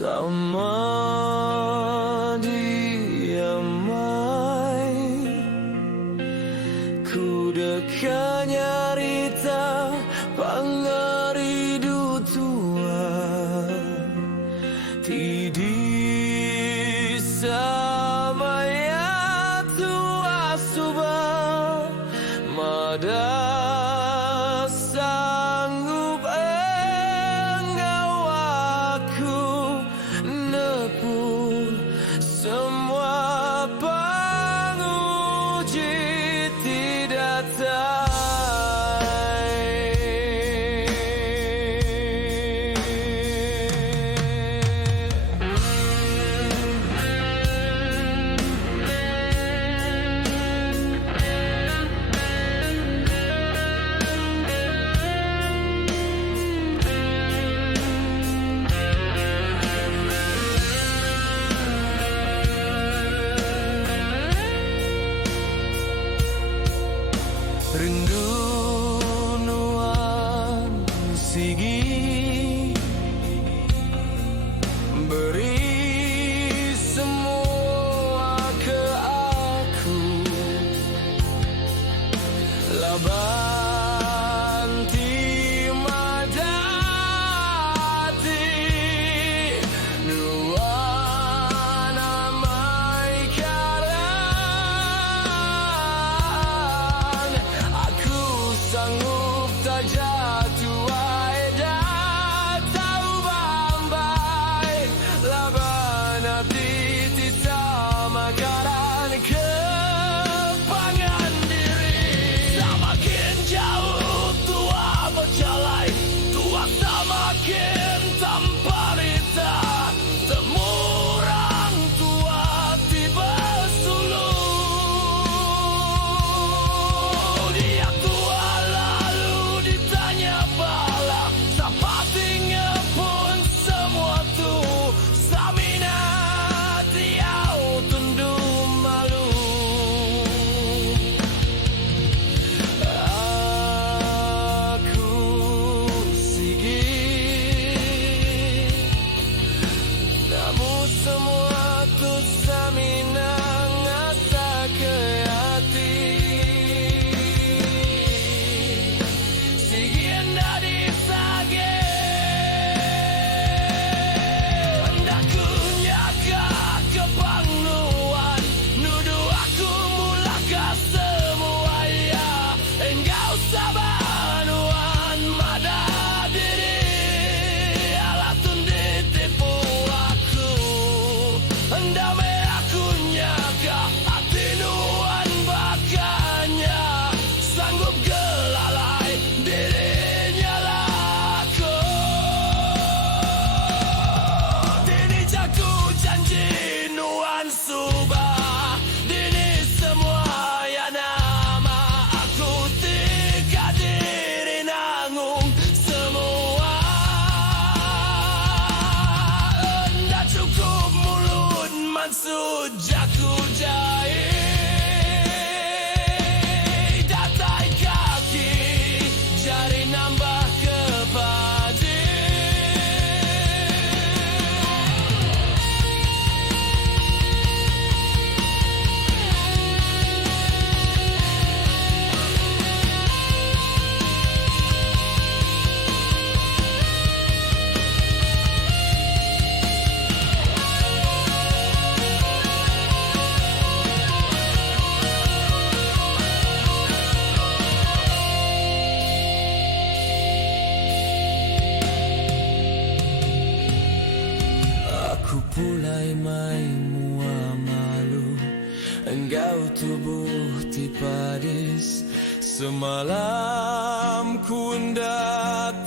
Sama dia mai ku dekat nyarita pangaridu tua Tidi sama ya tua subah Mada sanggup engkau aku nepur semua penguji tidak rindu nuan sigi beri semua ke aku labanti madati nuan amai karang aku sanggup tak jatuh dah tahu bambai laban hati tita makaran kepangan diri semakin jauh tua berjalan tua semakin tanpa rita temurang tua tiba sulung dia tua lalu ditanya bala sepertinya pun semua tu samina tiau tunduk malu aku sigi namun semua tu samina ngata ke hati Sigin dari sage hendak ku nyaga kebangnuan nuduh aku mulaka semua ya engkau sabanuan mada diri alatun ditipu aku hendak me aku nyaga hati nuan bakanya sanggup gelalai dirinya laku dini jaku janji nuan subah dini semua ya nama aku tiga diri nanggung semua hendak cukup mulut maksud jaku jahit datai kaki jari nambah kepadi Aku pulai main mua malu engkau tubuh tipadis semalam ku ndak